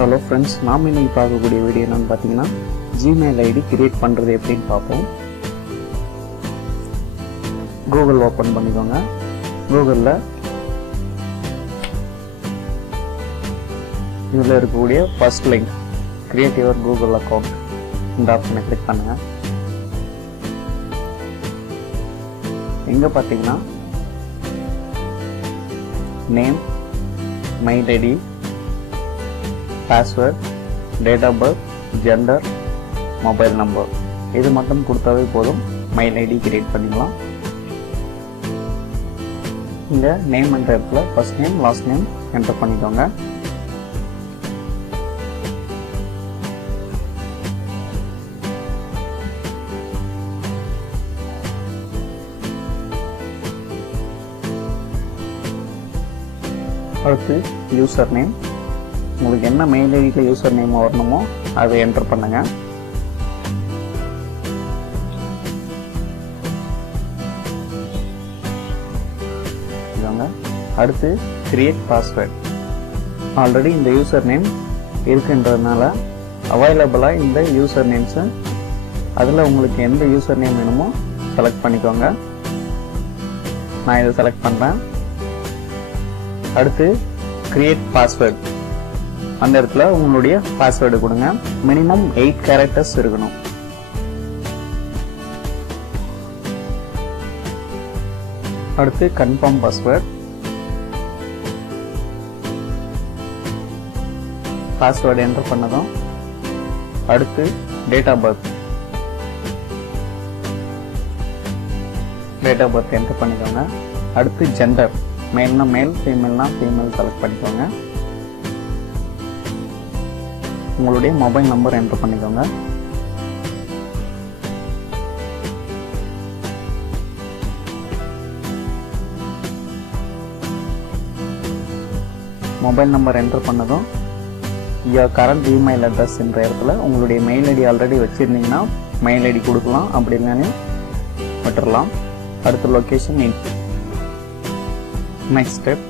Hello friends, நாம் இன்னைக்கு பார்க்கக்கூடிய வீடியோ என்னன்னு பார்த்தீங்கன்னா ஜிமெயில் ஐடி கிரியேட் பண்ணுறது எப்படின்னு பார்ப்போம். கூகுள் ஓப்பன் பண்ணிக்கோங்க. கூகுளில் இதில் இருக்கக்கூடிய first link create your Google account இந்த ஆப்ஷனை கிளிக் பண்ணுங்க. இங்கே பார்த்தீங்கன்னா name, mail ID, password, date of birth, gender, mobile number இது மட்டும் கொடுத்தாவே போதும், மெயில் ஐடி கிரியேட் பண்ணிக்கலாம். இங்க நேம் என்ற இடத்துல first name last name enter பண்ணிக்கோங்க. அடுத்து யூசர் நேம், உங்களுக்கு என்ன மெயில் ஐடியில் யூசர் நேம் வரணுமோ அதை என்டர் பண்ணுங்க. அடுத்து கிரியேட் பாஸ்வேர்ட். ஆல்ரெடி இந்த யூசர் நேம் இருக்குன்றதுனால அவைலபிளா இந்த யூசர் நேம்ஸ் அதில் உங்களுக்கு எந்த யூசர் நேம் வேணுமோ செலக்ட் பண்ணிக்கோங்க. நான் இதை செலக்ட் பண்றேன். அடுத்து கிரியேட் பாஸ்வேர்ட், அந்த இடத்துல உங்களுடைய பாஸ்வேர்டு கொடுங்க. மினிமம் 8 கேரக்டர்ஸ் இருக்கணும். அடுத்து கன்ஃபார்ம் பாஸ்வேர்ட். பாஸ்வேர்டு என்டர் பண்ணதும் அடுத்து date of birth. Date of birth enter பண்ணிக்கோங்க. அடுத்து ஜெண்டர், மேல்னா மேல், ஃபீமேல்னா ஃபீமேல் செலக்ட் பண்ணிக்கோங்க. உங்களுடைய மொபைல் நம்பர் என்டர் பண்ணிக்கோங்க. மொபைல் நம்பர் என்டர் பண்ணதும் யுவர் கரண்ட் இமெயில் அட்ரஸ் என்ற இடத்துல உங்களுடைய மெயில் ஐடி ஆல்ரெடி வச்சிருந்தீங்கன்னா மெயில் ஐடி கொடுக்கலாம், அப்படி இல்லைன்னு விட்டுறலாம். அடுத்த லொகேஷன். நெக்ஸ்ட் ஸ்டெப்,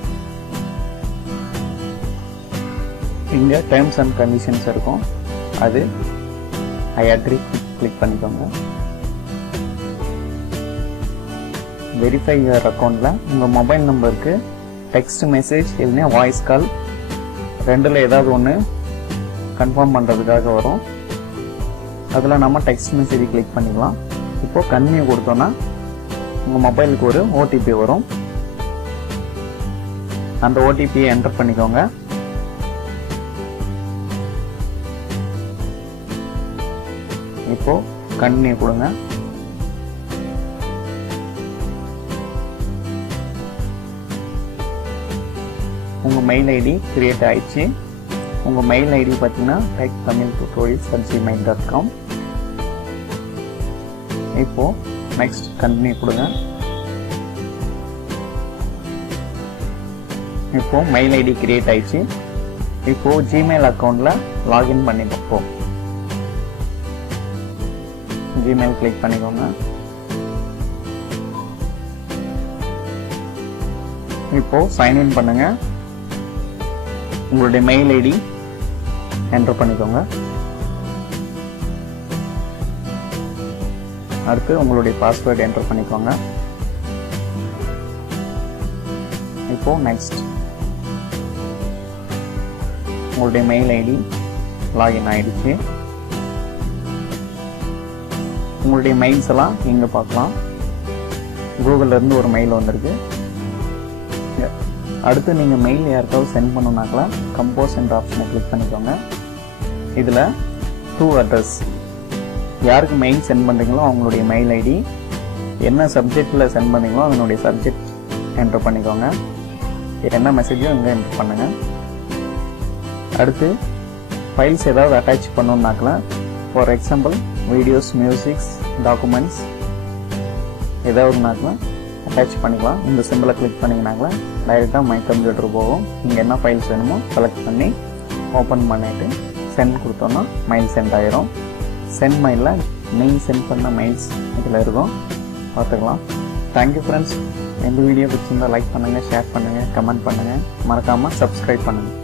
இங்க டேர்ம்ஸ் அண்ட் கண்டிஷன்ஸ் இருக்கும், அது ஐ அக்ரி கிளிக் பண்ணிக்கோங்க. வெரிஃபை யுவர் அக்கௌண்ட்ல உங்க மொபைல் நம்பருக்கு டெக்ஸ்ட் மெசேஜ் இல்லைன்னா வாய்ஸ் கால் ரெண்டுல ஏதாவது ஒன்று கன்ஃபார்ம் பண்றதுக்காக வரும். அதுல நம்ம டெக்ஸ்ட் மெசேஜ் கிளிக் பண்ணிக்கலாம். இப்போ கன்டினியூ கொடுத்தோம்னா உங்க மொபைலுக்கு ஒரு ஓடிபி வரும். அந்த ஓடிபியை என்டர் பண்ணிக்கோங்க. இப்போ கண்டினியூ கொடுங்க. உங்க மெயில் ஐடி கிரியேட் ஆயிடுச்சு. உங்க மெயில் ஐடி பார்த்தீங்கன்னா techtamiltutorials@gmail.com. இப்போ நெக்ஸ்ட் கண்டினியூ கொடுங்க. இப்போ மெயில் ஐடி கிரியேட் ஆயிடுச்சு. இப்போ ஜிமெயில் அக்கௌண்ட்ல லாகின் பண்ணிப்போம். ஜிமெயில் கிளிக் பண்ணிக்கோங்க. இப்போ சைன்இன் பண்ணுங்க. உங்களுடைய மெயில் ஐடி என்டர் பண்ணிக்கோங்க. அடுத்து உங்களுடைய பாஸ்வேர்டு என்டர் பண்ணிக்கோங்க. இப்போ நெக்ஸ்ட், உங்களுடைய மெயில் ஐடி லாகின் ஆயிடுச்சு. உங்களுடைய மெயில்ஸ் எல்லாம் இங்க பார்க்கலாம். கூகுள்ல இருந்து ஒரு மெயில் வந்திருக்கு. அடுத்து நீங்க மெயில் யாருக்காவது சென்ட் பண்ணணும்னாக்கா கம்போஸ் என்ற ஆப்ஷனை கிளிக் பண்ணிக்கோங்க. இதுல டூ அட்ரஸ், யாருக்கு மெயில் சென்ட் பண்றீங்களோ அவங்களுடைய மெயில் ஐடி, என்ன சப்ஜெக்ட்ல சென்ட் பண்ணீங்களோ அதனுடைய சப்ஜெக்ட் என்டர் பண்ணிக்கோங்க. என்ன மெசேஜோ இங்க என்டர் பண்ணுங்க. அடுத்து ஃபைல்ஸ் ஏதாவது அட்டாச் பண்ணணும்னாக்கா, for example videos, musics, documents ஏதாவதுனாக்கா அட்டாச் பண்ணிக்கலாம். இந்த சிம்பிளை கிளிக் பண்ணிங்கனாக்கா டைரெக்டாக மை கம்ப்யூட்டர் போகும். இங்கே என்ன ஃபைல்ஸ் வேணுமோ செலக்ட் பண்ணி ஓப்பன் பண்ணிட்டு சென்ட் கொடுத்தோம்னா மெயில் சென்ட் ஆயிரும். சென்ட் மெயிலில் நீங்கள் சென்ட் பண்ண மெயில்ஸ் இதில் இருக்கும், பார்த்துக்கலாம். Thank you friends. இந்த வீடியோ பிடிச்சிருந்தா லைக் பண்ணுங்கள், ஷேர் பண்ணுங்கள், கமெண்ட் பண்ணுங்கள், மறக்காமல் சப்ஸ்கிரைப் பண்ணுங்கள்.